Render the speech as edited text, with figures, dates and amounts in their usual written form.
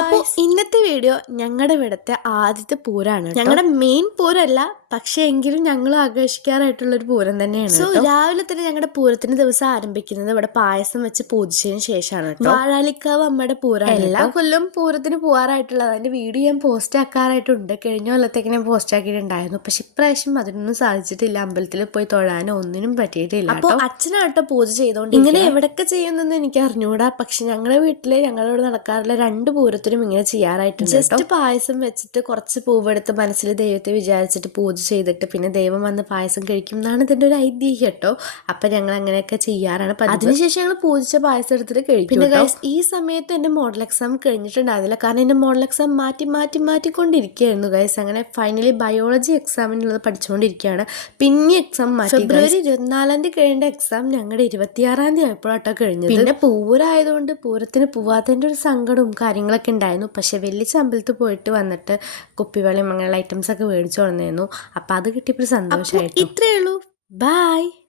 അപ്പോൾ ഗായ്സ്, ഇന്നത്തെ വീഡിയോ ഞങ്ങളുടെ ഇവിടുത്തെ ആദ്യത്തെ പൂരമാണ്. ഞങ്ങളുടെ മെയിൻ പൂരമല്ല, പക്ഷേ എങ്കിലും ഞങ്ങൾ ആഘോഷിക്കാറായിട്ടുള്ളൊരു പൂരം തന്നെയാണ്. സോ രാവിലെ തന്നെ ഞങ്ങളുടെ പൂരത്തിന് ദിവസം ആരംഭിക്കുന്നത് ഇവിടെ പായസം വെച്ച് പൂജിച്ചതിന് ശേഷമാണ് കേട്ടോ. വാഴാലിക്കാവ് അമ്മയുടെ പൂരമാണ്. എല്ലാ കൊല്ലം പൂരത്തിന് പോകാറായിട്ടുള്ളത്. അതിന്റെ വീഡിയോ ഞാൻ പോസ്റ്റ് ആക്കാറായിട്ടുണ്ട്. കഴിഞ്ഞ കൊല്ലത്തേക്ക് ഞാൻ പോസ്റ്റ് ആക്കിയിട്ടുണ്ടായിരുന്നു. പക്ഷെ ഇപ്രാവശ്യം അതിനൊന്നും സാധിച്ചിട്ടില്ല. അമ്പലത്തിൽ പോയി തൊഴാനോ ഒന്നിനും പറ്റിയിട്ടില്ല. അപ്പോൾ അച്ഛനാട്ടോ പൂജ ചെയ്തോണ്ട് ഇങ്ങനെ എവിടെയൊക്കെ ചെയ്യുന്നെന്ന് എനിക്ക് അറിഞ്ഞൂടാ. പക്ഷെ ഞങ്ങളുടെ വീട്ടില് ഞങ്ങളോട് നടക്കാറുള്ള 2 പൂരത്തിനും ഇങ്ങനെ ചെയ്യാറായിട്ടുണ്ട്. ജസ്റ്റ് പായസം വെച്ചിട്ട് കുറച്ച് പൂവെടുത്ത് മനസ്സിൽ ദൈവത്തെ വിചാരിച്ചിട്ട് പൂജ ചെയ്തിട്ട് പിന്നെ ദൈവം വന്ന് പായസം കഴിക്കും എന്നാണ് ഇതിന്റെ ഒരു ഐതിഹ്യം കേട്ടോ. അപ്പൊ ഞങ്ങൾ അങ്ങനെയൊക്കെ ചെയ്യാറാണ്. അതിനുശേഷം ഞങ്ങൾ പൂജിച്ച പായസം എടുത്തിട്ട് കഴിക്കും. പിന്നെ ഗൈസ്, ഈ സമയത്ത് എന്റെ മോഡൽ എക്സാം കഴിഞ്ഞിട്ടുണ്ടായിരുന്നില്ല. കാരണം എന്റെ മോഡൽ എക്സാം മാറ്റിക്കൊണ്ടിരിക്കുകയായിരുന്നു ഗൈസ്. അങ്ങനെ ഫൈനലി ബയോളജി എക്സാമിനുള്ളത് പഠിച്ചുകൊണ്ടിരിക്കുകയാണ്. പിന്നെ എക്സാം മാറ്റി. ഫെബ്രുവരി 24 കഴിയേണ്ട എക്സാം ഞങ്ങളുടെ 26 ആയപ്പോഴാട്ടോ കഴിഞ്ഞത്. പിന്നെ പൂരായതുകൊണ്ട് പൂരത്തിന് പോവാത്തതിന്റെ ഒരു സങ്കടവും കാര്യങ്ങളൊക്കെ ഉണ്ടായിരുന്നു. പക്ഷെ വെള്ളിച്ച അമ്പലത്തിൽ പോയിട്ട് വന്നിട്ട് കുപ്പിവെള്ളം അങ്ങനെയുള്ള ഐറ്റംസ് ഒക്കെ മേടിച്ചു കൊണ്ടിരുന്നു. അപ്പം അത് കിട്ടിയപ്പോൾ സന്തോഷമായിരുന്നു. ഇത്രയേ ഉള്ളൂ. ബൈ.